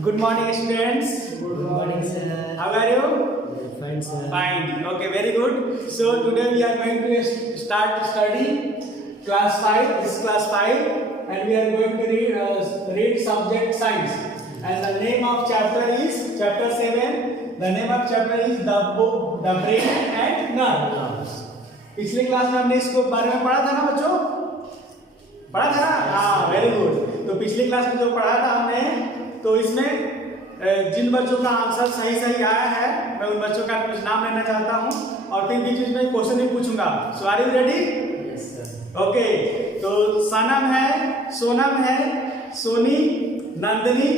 Good morning, students. Good morning, sir. How are you? Fine, sir. Fine. Okay, very good. So today we are going to start study class 5. This is class 5, and we are going to read subject science. And the name of chapter is chapter 7. The name of chapter is the brain and nerve. पिछले class में हमने इसको बारे में पढ़ा था ना बच्चों? पढ़ा था ना? हाँ, वेरी गुड. तो पिछली क्लास में जो पढ़ा था हमने, तो इसमें जिन बच्चों का आंसर सही सही आया है, मैं उन बच्चों का कुछ नाम लेना चाहता हूँ और फिर बीच में क्वेश्चन भी पूछूंगा. So are you ready? Yes, sir. Okay. तो सनम है, सोनम है, सोनी, नंदनी,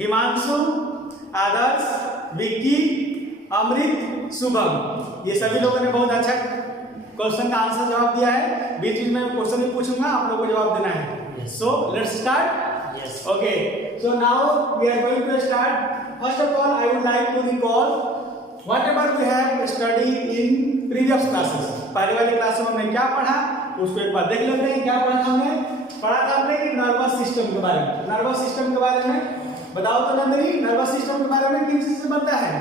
हिमांशु, आदर्श, विक्की, अमृत, शुभम, ये सभी लोगों ने बहुत अच्छा क्वेश्चन का आंसर जवाब दिया है. बीच में क्वेश्चन भी पूछूंगा, आप लोगों को जवाब देना है. So let's start. Yes. Okay, so now we are going to start. First of all, I would like to recall whatever we have studied in previous classes. पहले वाली क्लास में हमने क्या पढ़ा, उसको एक बार देख लेते हैं. क्या पढ़ा हमने? पढ़ा था हमने कि नर्वस सिस्टम के बारे में. नर्वस सिस्टम के बारे में बताओ तो नंदनी, नर्वस सिस्टम के बारे में किन चीज से बनता है?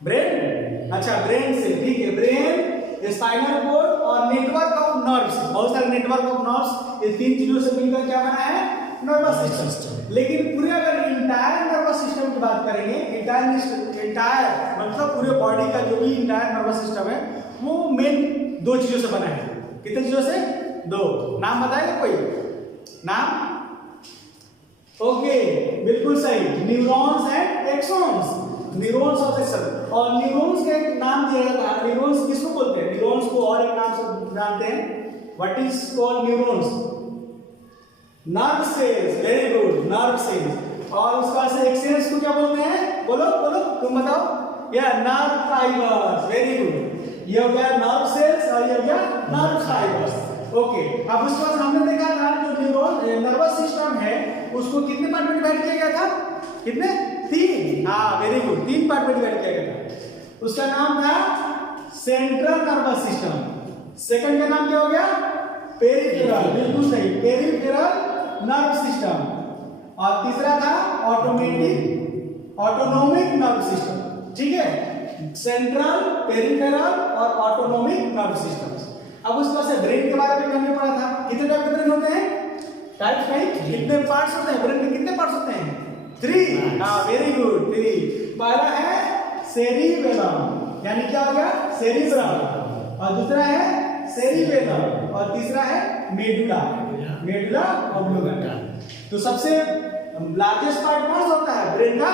ब्रेन. अच्छा, ब्रेन से. ठीक है, ब्रेन, स्पाइनल कोड और नेटवर्क ऑफ नर्व्स. बहुत सारे नेटवर्क ऑफ नर्व्स, ये तीन चीजों से मिलकर क्या बना है? Nervous system. लेकिन पूरे अगर इंटायर नर्वस सिस्टम की बात करेंगे, इंटायर मतलब पूरे बॉडी का जो भी इंटायर नर्वस सिस्टम है, वो मेन दो चीजों से बना है. कितने चीजों से? दो. नाम बताएगा कोई? नाम? ओके, बिल्कुल सही. Neurons and axons. न्यूरॉन्स और एक्सॉन. और न्यूरॉन्स का एक नाम दिया जाता है. न्यूरॉन्स किसको बोलते हैं? न्यूरॉन्स को और एक नाम से जानते हैं. What is called neurons? Nerve cells. Very good, nerve cells. और उसका से एक सेल्स को क्या बोलते हैं? बोलो बोलो, तुम बताओ. या नर्व फाइबर्स. Very good. ये हो गया नर्व सेल्स और ये हो गया नर्व फाइबर्स. ओके. अब उसके बाद हमने देखा था जो न्यूरॉन नर्वस सिस्टम है, उसको कितने पार्ट में डिवाइड किया गया था? कितने? 3. हाँ, वेरी गुड. 3 पार्ट में डिवाइड किया गया था. उसका नाम था सेंट्रल नर्वस सिस्टम. सेकंड का नाम क्या हो गया? पेरिफेरल. बिल्कुल सही, पेरिफेरल नर्व सिस्टम. और तीसरा था ऑटोनोमिक नर्व सिस्टम. ठीक है, सेंट्रल, पेरिफेरल और ऑटोनोमिक नर्व सिस्टम. अब उसके बाद ब्रेन के बारे में हमने पढ़ा था. कितने टाइप के ब्रेन होते हैं? टाइप्स नहीं, कितने पार्ट्स होते हैं? ब्रेन के कितने पार्ट्स होते हैं? 3. हाँ, वेरी गुड, 3. पहला है सेरिबेलम, यानी क्या हो गया? सेरिब्रम. और दूसरा है सेरिबेलम और तीसरा है मेडुला. मेडुला ऑब्लिंगुटा. तो सबसे लार्जेस्ट पार्ट कौन सा होता है ब्रेन का?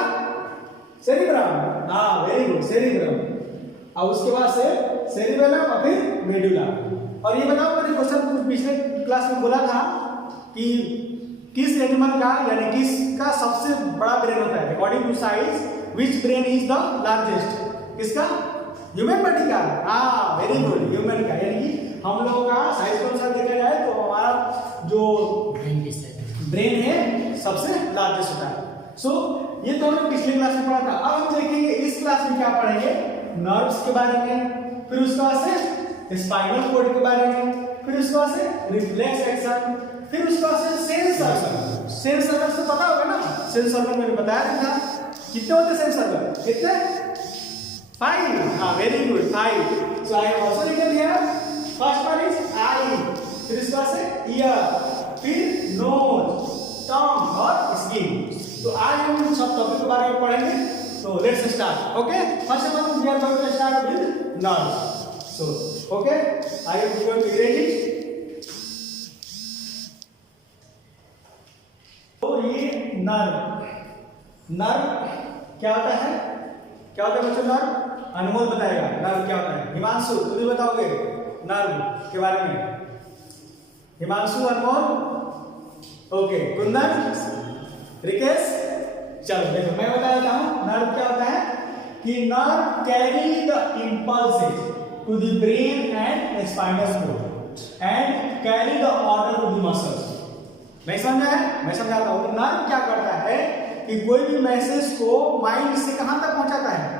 सेरिब्रम. हाँ, वेरी गुड, सेरिब्रम. और उसके बाद से सेरिबेलम और फिर मेडुला. और ये बताओ, मैंने क्वेश्चन पिछले क्लास में बोला था कि किस एनिमल का यानी किसका सबसे बड़ा ब्रेन होता है? According to size which brain is the largest? किसका? ह्यूमन बॉडी का. हाँ, वेरी गुड, ह्यूमन का. यानी कि हम लोगों का साइज के अनुसार देखा जाए तो हमारा जो ब्रेन है सबसे लार्जेस्ट होता है. सो ये तो हमने पिछले क्लास में पढ़ा था. अब हम देखेंगे इस क्लास में क्या पढ़ेंगे? नर्व्स के बारे में, फिर उसके बाद से स्पाइनल कोड के बारे में, फिर उसके बाद से रिफ्लेक्स एक्शन, फिर उसके बाद से सेंस ऑर्गन. सेंस ऑर्गन से पता होगा ना? सेंस ऑर्गन मैंने बताया था. कितने होते हैं सेंस ऑर्गन? कितने? 5. हाँ, very good, 5. So I have also written here. First one is eye, फिर इसके बाद से ईयर, फिर नोज, टंग और स्किन. तो आज हम इन सब टॉपिक के बारे में पढ़ेंगे. तो let's start. Okay, first of all we are going to start with nerves. So okay, I am going to read it. तो ये नर्व, नर्व क्या होता है? क्या होता है बच्चों नर्व? अनमोल बताएगा नर्व क्या होता है. हिमांशु, तुम भी बताओगे नर्व के बारे में? हिमांशु, अनमोल, ओके. कुंदन, रिकेश, चलो देखो मैं बता देता हूं नर्व क्या होता है. कि nerve carry the impulses to the brain and spinal cord and carry the order to the muscles. नहीं समझा है? मैं समझाता हूं. नर्व क्या करता है कि कोई भी मैसेज को माइंड से कहां तक पहुंचाता है?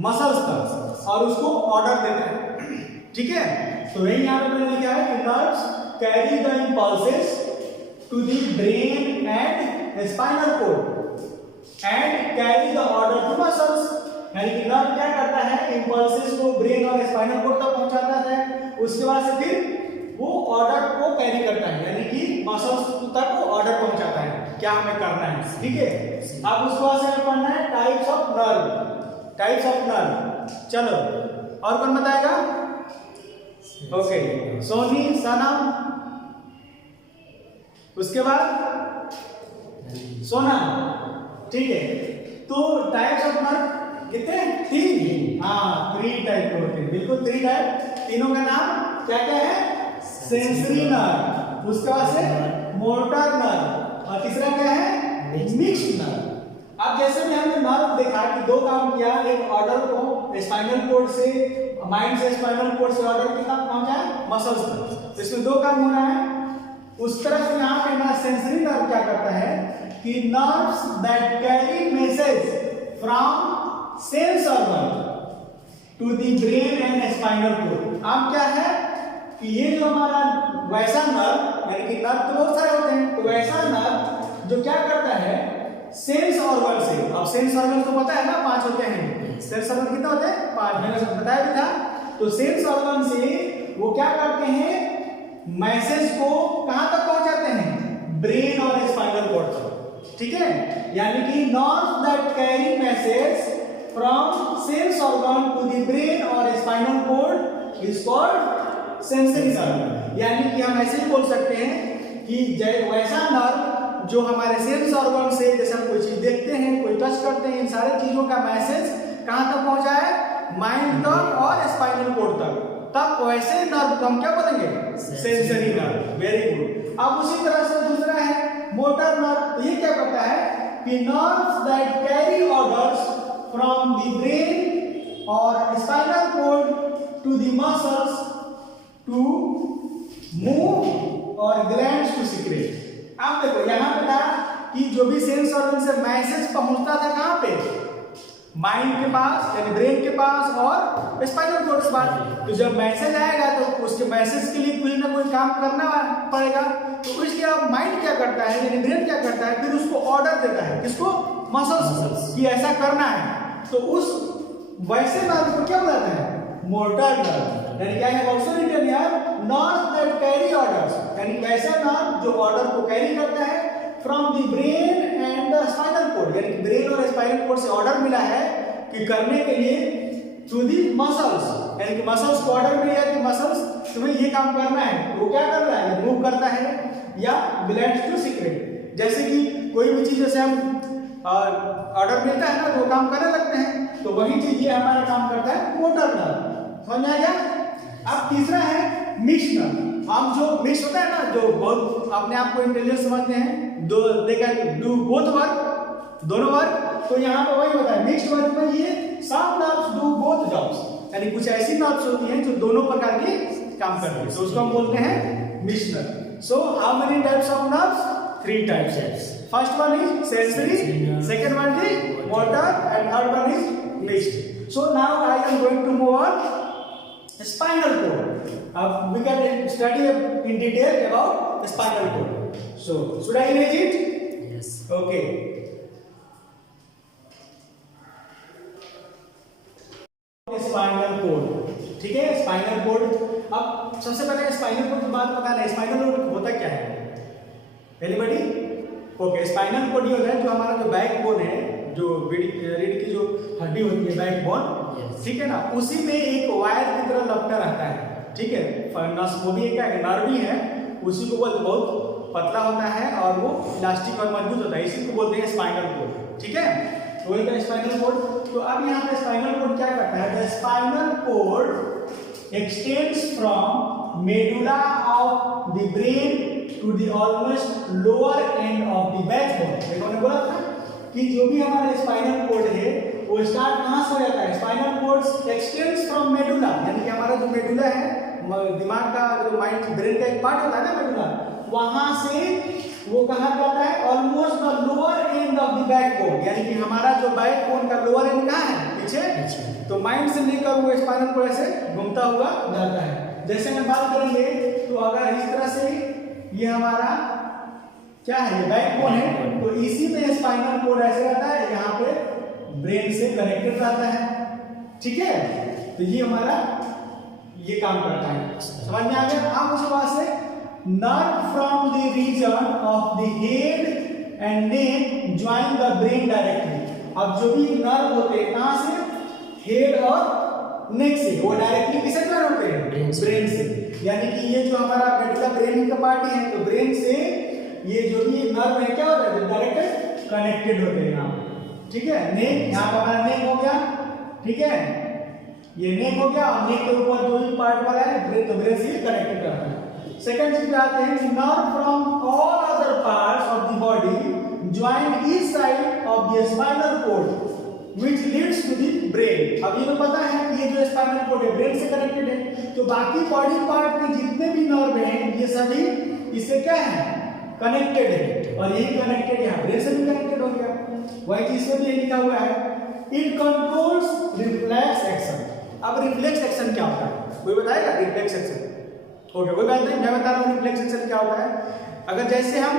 मसल्स तक, और उसको ऑर्डर देता है. ठीक है, तो यही यहां पे मैंने लिखा है कि nerves carry the impulses to the brain and spinal cord. And carry the order to muscles, यानी कि नर्व क्या करता है, इंपल्सेस को ब्रेन और स्पाइनल कोड तक पहुंचाता है, उसके बाद से फिर वो ऑर्डर को कैरी करता है, यानी कि मसल्स तक वो ऑर्डर पहुंचाता है क्या हमें करना है, ठीक है। अब उसके बाद से हमें पढ़ना है types of nerve, types of nerve. चलो और कौन बताएगा? ओके, सोनी, सनम, उसके बाद सोना, ठीक है। तो टाइप्स ऑफ नर्व कितने? 3, हाँ 3 टाइप के होते हैं, बिल्कुल 3 टाइप। तीनों का नाम क्या क्या है? सेंसरी नर्व, उसके बाद से मोटर नर्व, और तीसरा क्या है? Mixed nerve. अब जैसे भी हमने नर्व देखा कि 2 काम किया, एक ऑर्डर को स्पाइनल कोड से, माइंड से स्पाइनल कोड से ऑर्डर कितना पहुंचा है? मसल्स तक, तो इसमें 2 काम हो रहा है। उस तरह से यहाँ पे ना सेंसरी नर्व क्या करता है कि nerves that carry message from sense organ to the brain and spinal cord. अब क्या है कि ये जो हमारा वैसा नर्व, यानी कि नर्व तो बहुत सारे होते हैं, तो वैसा नर्व जो क्या करता है सेंस ऑर्गन से, अब सेंस ऑर्गन तो पता है ना 5 होते हैं, सेंस ऑर्गन कितने होते हैं? 5, मैंने बताया भी था। तो सेंस ऑर्गन से वो क्या करते हैं, मैसेज को कहां तक पहुंचाते हैं? ब्रेन और स्पाइनल कोड तक, ठीक है। यानी कि nerves that carry message from sense organ to the brain और spinal cord is called sensory nerve. यानी कि हम ऐसे ही बोल सकते हैं कि वैसा नर्व जो हमारे सेंस ऑर्गन से, जैसे हम कोई चीज देखते हैं, कोई टच करते हैं, इन सारी चीजों का मैसेज कहां तक पहुंचा है? माइंड तक और स्पाइनल कोड तक, तब वैसे नर्व को हम क्या बोलेंगे? Sensory nerve. Very good. अब उसी तरह से दूसरा है मोटर नर्व। ये क्या करता है कि nerves that carry orders from the brain और spinal cord to the muscles to move और ग्लैंड्स टू सीक्रेट। अब देखो यहां पे था कि जो भी सेंस ऑर्गन से मैसेज पहुंचता था कहां पे? माइंड के पास, यानी ब्रेन के पास और स्पाइनल कोड के पास। तो जब मैसेज आएगा तो उसके मैसेज के लिए कोई ना कोई काम करना पड़ेगा, तो इसलिए अब माइंड क्या करता है, यानी ब्रेन क्या करता है, फिर उसको ऑर्डर देता है, किसको? मसल्स कि ऐसा करना है। तो उस वैसे नर्व को क्या बुलाते हैं? Motor nerve. यानी क्या है? Also written here nerve that carry orders, यानी वैसा नर्व जो ऑर्डर को कैरी करता है from the brain and the spinal cord, यानी कि ब्रेन और स्पाइनल कोड से ऑर्डर मिला है कि करने के लिए टू दी मसल्स, यानी कि मसल्स को ऑर्डर मिला है कि मसल्स तुम्हें ये काम करना है, वो क्या कर रहा है? मूव करता है, या ग्लैंड्स टू सीक्रेट। जैसे कि कोई भी चीज जैसे हम ऑर्डर मिलता है ना तो वो काम करने लगते हैं, तो वही चीज ये हमारा काम करता है मोटर नर्व। समझ आ गया? अब तीसरा है मिक्स्ड नर्व। हम जो मिक्स होता है ना, जो बहुत अपने आप को इंटेलिजेंट समझते हैं, दो they can do both work, दोनों वर्क, तो यहाँ पे वही होता है मिक्स्ड वर्क में ये सम नर्व्स डू बोथ जॉब्स, यानी कुछ ऐसी नर्व्स होती हैं जो दोनों प्रकार के काम करती है, तो उसको हम बोलते हैं mixed nerve. So how many types of nerves? 3 types. First one is sensory, second one is motor, and third one is mixed. So now I am going to move on spinal cord. We can study in detail about the spinal cord. So should I erase it? Yes. Okay. Spinal cord, ठीक है। Spinal cord, अब सबसे पहले spinal cord की बात बताना है। Spinal cord होता क्या है? एनीबॉडी? ओके, स्पाइनल कोड ये होता है जो हमारा जो बैक बोन है, जो रीढ़ की जो हड्डी होती है बैक बोन, ठीक है ना, उसी में एक वायर की तरह लपटा रहता है, ठीक है। नस वो भी क्या है? नर्व ही है, उसी को बोलते, बहुत पतला होता है और वो इलास्टिक और मजबूत होता है, इसी को बोलते हैं स्पाइनल कोड, ठीक है। तो ये स्पाइनल कोड, तो अब यहाँ पे स्पाइनल कोड क्या करता है? The spinal cord extends from medulla of the brain to the almost lower end of the backbone. देखो मैंने बोला था कि जो भी हमारा स्पाइनल कोड है वो स्टार्ट कहाँ से हो जाता है? Spinal cord extends from medulla, यानी कि हमारा जो मेडुला है, दिमाग का जो माइंड ब्रेन का एक पार्ट होता है ना मेडुला, वहां से वो कहाँ जाता है? Almost the lower end of the backbone, यानी कि हमारा जो बैकबोन का लोअर एंड कहाँ है? पीछे। तो माइंड से लेकर वो स्पाइनल कोड ऐसे घूमता हुआ जाता है। जैसे हम बात करेंगे तो अगर इस तरह से ये हमारा क्या है? बैकबोन है, तो इसी में स्पाइनल कोड ऐसे रहता है, यहाँ पे ब्रेन से कनेक्टेड रहता है, ठीक है। तो ये हमारा ये काम करता है, समझ में आ गया। अब उसके बाद से nerve from the region of the head and neck join the brain directly. अब जो भी नर्व होते हैं कहां से, हेड और नेक से, वो डायरेक्टली किससे ज्वाइन होते हैं, ब्रेन से। यानी कि ये जो हमारा मेडुला ब्रेन का पार्ट है, तो ब्रेन से ये जो भी नर्व है क्या होता है, डायरेक्ट कनेक्टेड होते हैं यहाँ, ठीक है। नेक, यहाँ पर हमारा नेक हो गया, ठीक है, ये नेक हो गया, और नेक के ऊपर जो भी पार्ट वाला है ब्रेन, तो ब्रेन से कनेक्टेड रहता है। सेकंड चीज पे आते हैं, nerve from all other parts of the body join each side of the spinal code which leads to the brain। अब ये तो पता है कि ये जो स्पाइनल कोड है ब्रेन से कनेक्टेड है, तो बाकी बॉडी पार्ट के जितने भी नर्व हैं ये सभी इससे क्या है, कनेक्टेड है, और यही कनेक्टेड यहाँ ब्रेन से भी कनेक्टेड हो गया। वही चीज से भी लिखा हुआ है, इट कंट्रोल्स रिफ्लेक्स एक्शन। अब रिफ्लेक्स एक्शन क्या होता है, कोई बताएगा रिफ्लेक्स एक्शन? ओके, कोई बात नहीं, मैं बता रहा हूँ रिफ्लेक्स एक्शन क्या होता है। अगर जैसे हम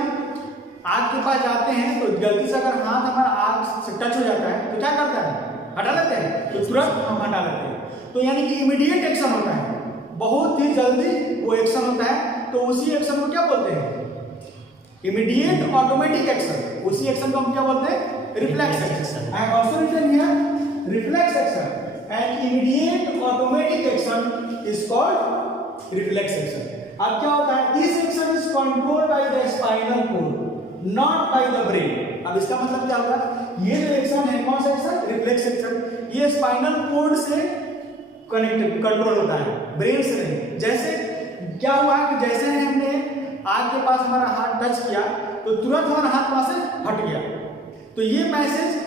आग के पास जाते हैं, तो गलती से अगर हाथ हमारा आग से टच हो जाता है, तो क्या करता है, हटा लेते हैं, तो तुरंत हम हटा लेते हैं। तो यानी कि इमीडिएट एक्शन होता है, बहुत ही जल्दी वो एक्शन होता है, तो उसी एक्शन को क्या बोलते हैं, इमीडिएट ऑटोमेटिक एक्शन। उसी एक्शन को हम क्या बोलते हैं, reflex action. I am also written here reflex action and immediate automatic action is called reflex action. अब क्या होता है, this action is controlled by the spinal cord not by the brain. अब इसका मतलब क्या होगा, ये जो एक्शन है, कौन सा एक्शन, रिफ्लेक्स एक्शन, ये स्पाइनल कोड से कनेक्टेड कंट्रोल होता है, ब्रेन से नहीं। जैसे क्या हुआ कि जैसे हमने आग के पास हमारा हाथ टच किया, तो तुरंत हमारा हाथ वहां से हट गया, तो ये मैसेज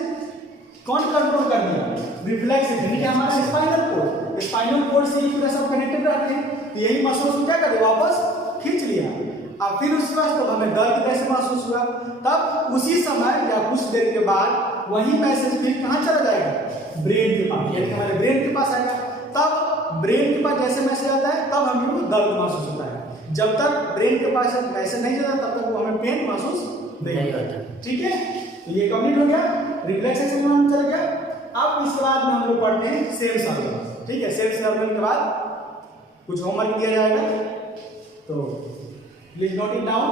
कौन कंट्रोल कर दिया, रिफ्लेक्स एक्शन, कि हमारा स्पाइनल कोड, स्पाइनल कोड से ही पूरा सब कनेक्टेड रहते हैं, तो यही मसल्स क्या करे, वापस खींच लिया। अब फिर उसके बाद तो हमें दर्द कैसे महसूस हुआ, तब उसी समय या कुछ देर के बाद वही मैसेज फिर कहाँ चला जाएगा, ब्रेन के पास, यानी हमारे ब्रेन के पास आएगा। तब ब्रेन के पास जैसे मैसेज आता है, तब हमें वो दर्द महसूस होता है। जब तक ब्रेन के पास मैसेज नहीं जाता, तब तक वो हमें पेन महसूस नहीं होता, ठीक है। तो ये कंप्लीट हो गया, रिफ्लेक्स एक्शन में चला गया। अब इसके बाद में हम लोग पढ़ते हैं सेंस ऑर्गन, ठीक है। सेंस ऑर्गन के बाद कुछ होमवर्क दिया जाएगा, तो please note it down.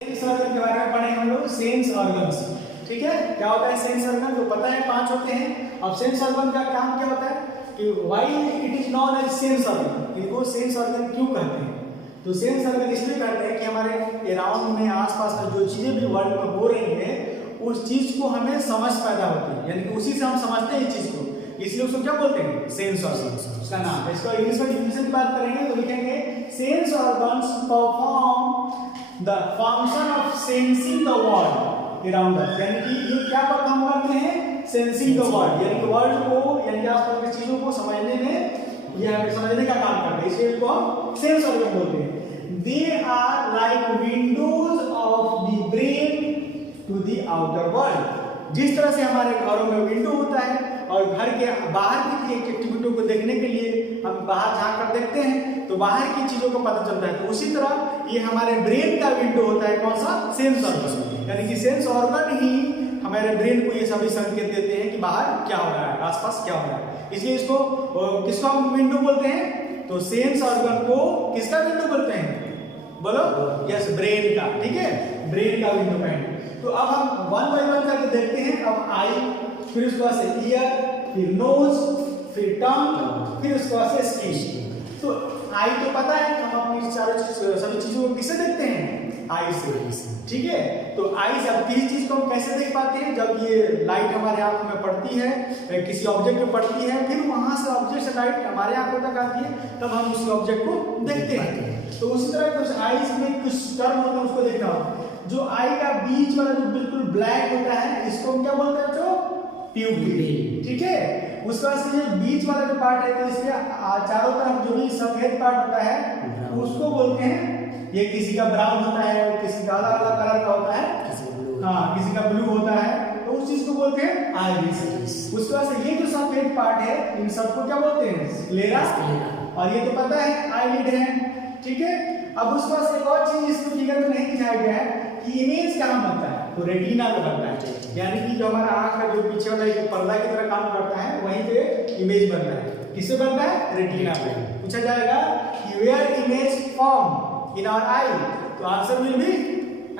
Sense organ के बारे में पढ़ेंगे हम लोग, सेंस ऑर्गन्स, ठीक है। क्या होता है सेंस ऑर्गन, तो पता है 5 होते हैं। अब सेंस ऑर्गन का काम क्या होता है कि why it is known as sense organ, इनको सेंस ऑर्गन क्यों कहते हैं, तो सेंस ऑर्गन इसलिए कहते हैं कि हमारे अराउंड में, आसपास में जो चीजें भी वर्ल्ड में हो रही हैं, उस चीज को हमें समझ पैदा होती है, यानी कि उसी से हम समझते हैं इस चीज को, इसलिए उसको क्या बोलते हैं, सेंस ऑर्गन, उसका नाम है। इसका इंग्लिश में डिफिनेशन की बात करेंगे तो लिखेंगे sense organs perform the function of sensing the world around us, यानी कि ये क्या काम करते हैं, सेंसिंग द वर्ल्ड, यानी कि वर्ल्ड को, यानी कि आसपास की चीजों को समझने में, ये हमें समझने का काम करते हैं, इसलिए इनको सेंस ऑर्गन बोलते हैं। They are like windows of the brain to the outer world. जिस तरह से हमारे घरों में विंडो होता है और घर के बाहर की एक्टिविटी को देखने के लिए हम बाहर झांक कर देखते हैं, तो बाहर की चीजों को पता चलता है, तो उसी तरह ये हमारे ब्रेन का विंडो होता है, कौन सा, सेंस ऑर्गन, यानी कि सेंस ऑर्गन ही हमारे ब्रेन को ये सभी संकेत देते हैं कि बाहर क्या हो रहा है, आसपास क्या हो रहा है। इसलिए इसको किसको हम विंडो बोलते हैं, तो सेंस ऑर्गन को किसका विंडो बोलते हैं, बोलो, यस, ब्रेन का, ठीक है, ब्रेन का विंडो पॉइंट। तो अब हम वन बाय वन करके देखते हैं। अब आई, फिर उसके बाद से ईयर, फिर नोज, फिर टंग, फिर उसके बाद से स्किन। तो आई तो पता है, हम अपनी सभी चीजों को किससे देखते हैं, आई से, ठीक है। तो आई से अब किसी चीज को हम कैसे देख पाते हैं, जब ये लाइट हमारे आंखों में पड़ती है, किसी ऑब्जेक्ट में पड़ती है, फिर वहां से ऑब्जेक्ट से लाइट हमारे आंखों तक आती है, तब हम उस ऑब्जेक्ट को देखते हैं। तो उसी तरह कुछ आईज में कुछ टर्म होते हैं, उसको देखना होगा। जो आई का बीच वाला जो बिल्कुल ब्लैक होता है, इसको हम क्या बोलते हैं, जो प्यूपिल, ठीक है। उसके बाद से ये बीच वाला जो पार्ट है, तो इसके चारों तरफ जो भी सफेद पार्ट होता है, उसको बोलते हैं, ये किसी का ब्राउन होता है, किसी का अलग अलग कलर का होता है, हाँ, किसी का ब्लू होता है, तो उस चीज को बोलते हैं आइरिस। उसके बाद से ये जो सफेद पार्ट है, इन सबको क्या बोलते हैं, स्क्लेरा, और ये तो पता है आईलिड है, ठीक है। अब उसके बाद एक और चीज इसको फिगर में नहीं दिखाया गया है कि इमेज कहाँ बनता है, तो रेटिना में बनता है, यानी कि जो हमारा आंख का जो पीछे वाला एक पर्दा की तरह काम करता है वहीं पे इमेज बनता है। किससे बनता है? रेटिना पे। पूछा जाएगा कि where image form in our eye, तो answer will be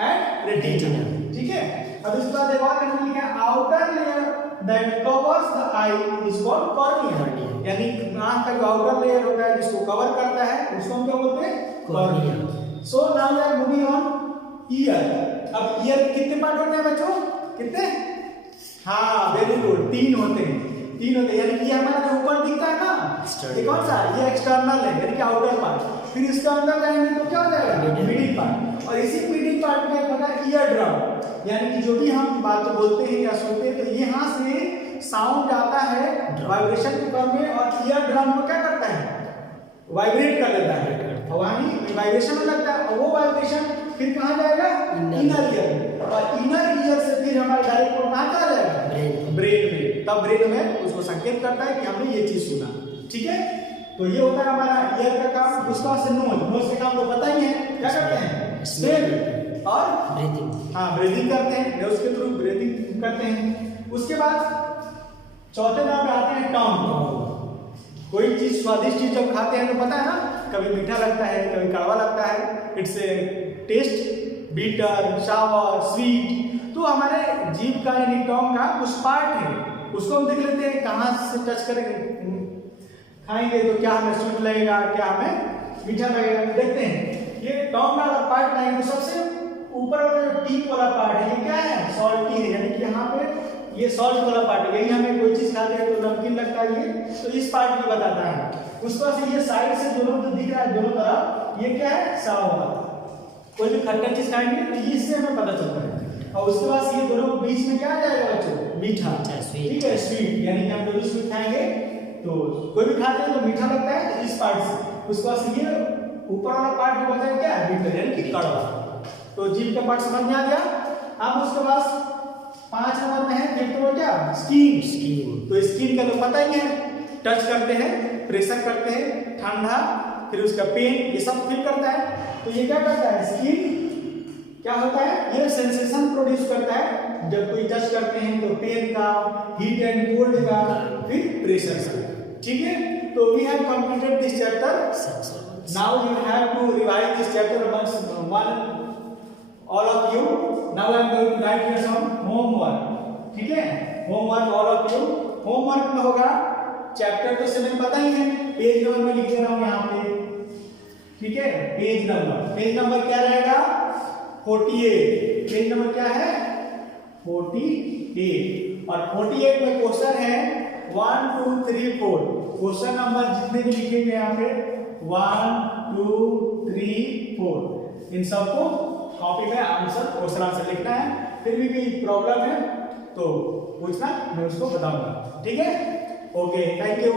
at retina, ठीक है। अब इसके बाद एक और कंडीशन लिखा है outer layer that covers the I is called cornea, यानी आंख का जो आउटर लेयर होता है जिसको कवर करता है उसको हम क्या बोलते हैं? Cornea. So now we are moving on ear. अब ईयर के कितने पार्ट होते हैं बच्चों? कितने? हाँ वेरी गुड, 3 होते हैं, 3 होते हैं, यानी कि हमारा जो ऊपर दिखता है ना ये कौन सा? ये एक्सटर्नल है, यानी कि आउटर पार्ट। फिर इसके अंदर जाएंगे तो क्या हो जाएगा? Middle part. और इसी मिडिल पार्ट में होता है ईयर ड्रम, यानी कि जो भी हम बात बोलते हैं या सुनते हैं तो यहाँ से साउंड आता है वाइब्रेशन के फॉर्म में, और ईयर ड्रम को क्या करता है? वाइब्रेट कर देता है, वही वाइब्रेशन में लगता है, और वो वाइब्रेशन फिर कहाँ जाएगा? इनर ईयर, और इनर ईयर से फिर हमारा डायरेक्ट कहाँ चला जाएगा? ब्रेन में। तब ब्रेन में उसको संकेत करता है कि हमने ये चीज सुना, ठीक है। तो ये होता है हमारा ईयर का काम। उसका से नोज का काम तो पता ही है, क्या करते हैं? स्मेल और ब्रीथिंग, हाँ ब्रीथिंग करते हैं, नोज के थ्रू ब्रीथिंग करते हैं। उसके बाद चौथे नाम पे आते हैं टंग। कोई चीज स्वादिष्ट चीज जब खाते हैं तो पता है ना, कभी मीठा लगता है, कभी कड़वा लगता है, it's a taste bitter, sour, sweet. तो हमारे जीभ का यानी टंग का कुछ पार्ट है, उसको हम देख लेते हैं कहाँ से टच करेंगे, खाएंगे तो क्या हमें स्वीट लगेगा, क्या हमें मीठा लगेगा। देखते हैं ये टंग का पार्ट नहीं, तो सबसे ऊपर वाला जो टीप वाला पार्ट है ये क्या है? सॉल्टी है, यानी कि यहाँ पे ये सॉल्ट वाला पार्ट है, यही हमें कोई चीज खाते हैं तो नमकीन लगता है ये, तो इस पार्ट को बताता है। उसके बाद ये साइड से दोनों जो दिख रहा है दोनों तरफ, ये क्या है? सावा। कोई भी खट्टा चीज खाएंगे तो इससे हमें पता चलता है। और उसके बाद ये दोनों के बीच में क्या आ जाएगा बच्चों? मीठा, ठीक है, स्वीट, यानी कि हम जो भी स्वीट खाएंगे तो कोई भी खाते हैं तो मीठा लगता है, तो इस पार्ट से। उसके बाद ये ऊपर वाला पार्ट जो बचा है क्या है? बीटर, यानी कि कड़वा। तो जीभ का पार्ट समझ में आ गया। अब उसके बाद 5 नंबर में है फिर तो क्या? स्किन। तो स्किन का तो पता ही है, टच करते हैं, प्रेशर करते हैं, ठंडा, फिर उसका पेन, ये सब फील करता है। तो ये क्या करता है? स्किन क्या होता है? ये सेंसेशन प्रोड्यूस करता है जब कोई टच करते हैं तो पेन का, हीट एंड कोल्ड का, फिर प्रेशर का, ठीक है। तो we have completed this chapter. Now you have to revise this chapter once all of you. Now I am going to write here some homework, ठीक है। homework all of you, homework में होगा chapter तो से हमें पता ही है, page number में लिख दे रहा हूं यहाँ पे, ठीक है। पेज नंबर क्या रहेगा? 48। पेज नंबर क्या है? 48। और 48 में क्वेश्चन है 1 2 3 4। क्वेश्चन नंबर जितने भी लिखेंगे यहाँ पे 1 2 3 4, इन सबको कॉपी में आंसर, क्वेश्चन आंसर लिखना है। फिर भी कोई प्रॉब्लम है तो पूछना, मैं उसको बताऊंगा, ठीक है। Okay, thank you.